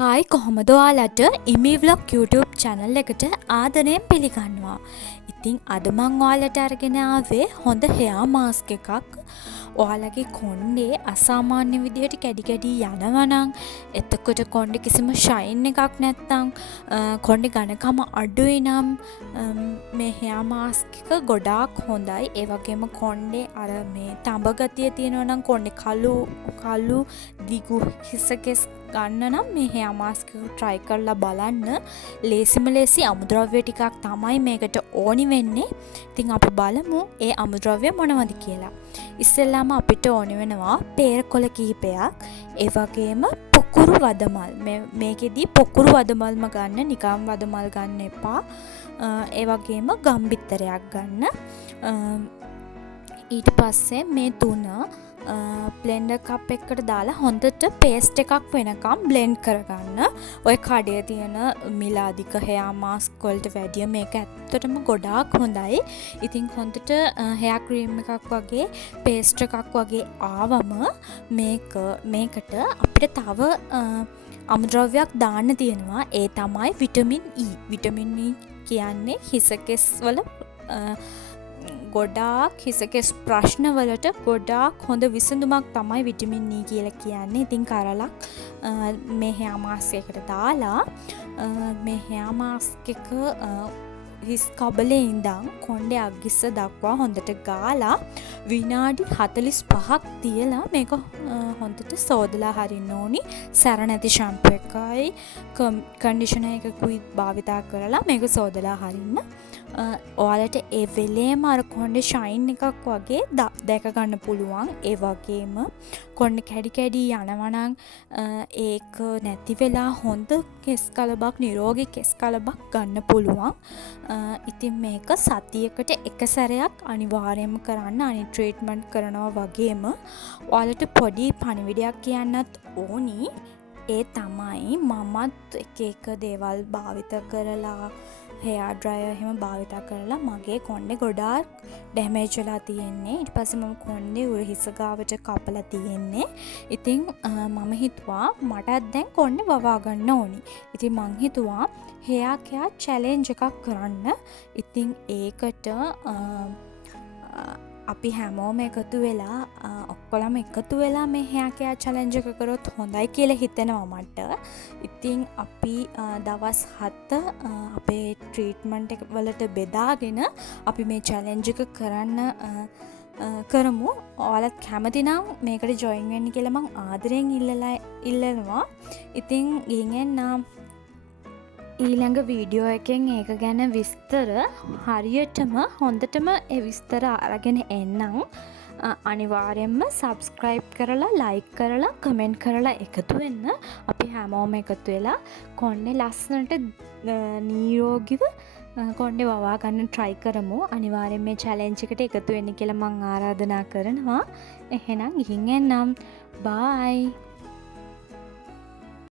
Hi කොහොමද ඔයාලට ඉමි vlog YouTube channel එකට ආදරයෙන් පිළිගන්නවා. ඉතින් අද මං ඔයාලට අරගෙන ආවේ හොඳ hair mask එකක්. ඔයාලගේ කොණ්ඩේ අසාමාන්‍ය විදිහට කැඩි කැඩි යනවා නම්, එතකොට කොණ්ඩේ කිසිම ෂයින් එකක් නැත්නම්, කොණ්ඩේ ඝනකම අඩුයි නම් මේ hair mask එක ගොඩාක් හොඳයි. ඒ වගේම කොණ්ඩේ අර මේ තඹ ගතිය තියෙනවා නම්, කොණ්ඩේ කළු දිගු හිසකෙස් ගන්න නම් මේ hair mask එක try කරලා බලන්න. ලේසිම ලේසි අමුද්‍රව්‍ය ටිකක් තමයි මේකට ඕනි වෙන්නේ. ඉතින් අපි බලමු ඒ අමුද්‍රව්‍ය මොනවද කියලා. ඉස්සෙල්ලාම අපිට ඕනි වෙනවා පේරකොළ කිහිපයක්. ඒ වගේම පොකුරු වදමල්. මේකෙදී පොකුරු වදමල්ම ගන්න, නිකම් වදමල් ගන්න එපා. ඒ වගේම ගම්බිත්තරයක් ගන්න. ඊට පස්සේ මේ තුන බ්ලෙන්ඩර් කප් එකකට දාලා හොඳට පේස්ට් එකක් වෙනකම් බ්ලෙන්ඩ් කරගන්න. ඔය කඩේ තියෙන මිල අධික hair mask වලට වැඩිය මේක ඇත්තටම ගොඩාක් හොඳයි. ඉතින් හොඳට hair cream එකක් වගේ පේස්ට් එකක් වගේ ආවම මේකට අපිට තව අමුද්‍රව්‍යයක් දාන්න තියෙනවා. ඒ තමයි විටමින් E. විටමින් E කියන්නේ හිසකෙස් වල ගොඩාක් හිසකෙස් ප්‍රශ්නවලට ගොඩාක් හොඳ විසඳුමක් තමයි විටමින් E කියලා කියන්නේ. ඉතින් කරලක් මේ hair mask එකට දාලා මේ hair mask එක හිස් කබලේ ඉඳන් කොණ්ඩේ අගිස්ස දක්වා හොඳට ගාලා විනාඩි 45ක් තියලා මේක හොඳට සෝදලා හරින්න ඕනි. සැර නැති ෂැම්පූ එකයි කන්ඩිෂනර් එකකුයි භාවිතා කරලා මේක සෝදලා හරින්න. ඔයාලට ඒ වෙලේම අර කොණ්ඩේ ෂයින් එකක් වගේ දැක ගන්න පුළුවන්. ඒ වගේම කොණ්ඩේ කැඩි කැඩි යනවා නම් ඒක නැති වෙලා හොඳ කෙස් කලබක්, නිරෝගී කෙස් කලබක් ගන්න පුළුවන්. ඉතින් මේක සතියකට එක සැරයක් අනිවාර්යයෙන්ම කරන්න. අනිත් ට්‍රීට්මන්ට් කරනවා වගේම ඔයාලට පොඩි පණිවිඩයක් කියන්නත් ඕනි. ඒ තමයි මමත් එක දේවල් භාවිත කරලා, hair dryer එහෙම භාවිත කරලා මගේ කොණ්ඩේ ගොඩාක් ඩැමේජ් වෙලා තියෙන්නේ. ඊට පස්සේ මම කොණ්ඩේ උරහිස ගාවට කපලා තියෙන්නේ. ඉතින් මම හිතුවා මටත් දැන් කොණ්ඩේ වවා ගන්න ඕනි. ඉතින් මං හිතුවා hair care challenge එකක් කරන්න. ඉතින් ඒකට අපි හැමෝම එකතු වෙලා ඔක්කොලම එකතු වෙලා මේ hair care challenge එක කරොත් හොඳයි කියලා හිතෙනවා මට. ඉතින් අපි දවස් 7 අපේ ට්‍රීට්මන්ට් එක වලට බෙදාගෙන අපි මේ challenge එක කරන්න කරමු. ඔයාලත් කැමති නම් මේකට join වෙන්න කියලා මං ආදරෙන් ඉල්ලනවා. ඉතින් ගිහින් ඊළඟ වීඩියෝ එකෙන් ඒක ගැන විස්තර හරියටම හොඳටම ඒ විස්තර අරගෙන එන්නම්. අනිවාර්යෙන්ම සබස්ක්‍රයිබ් කරලා, ලයික් කරලා, කමෙන්ට් කරලා එකතු වෙන්න. අපි හැමෝම එකතු වෙලා කොණ්ඩේ ලස්සනට නිරෝගීව කොණ්ඩේ වවා ගන්න try කරමු. අනිවාර්යෙන් මේ challenge එකට එකතු වෙන්න කියලා මං ආරාධනා කරනවා. එහෙනම් ගිහින් එන්නම්. bye.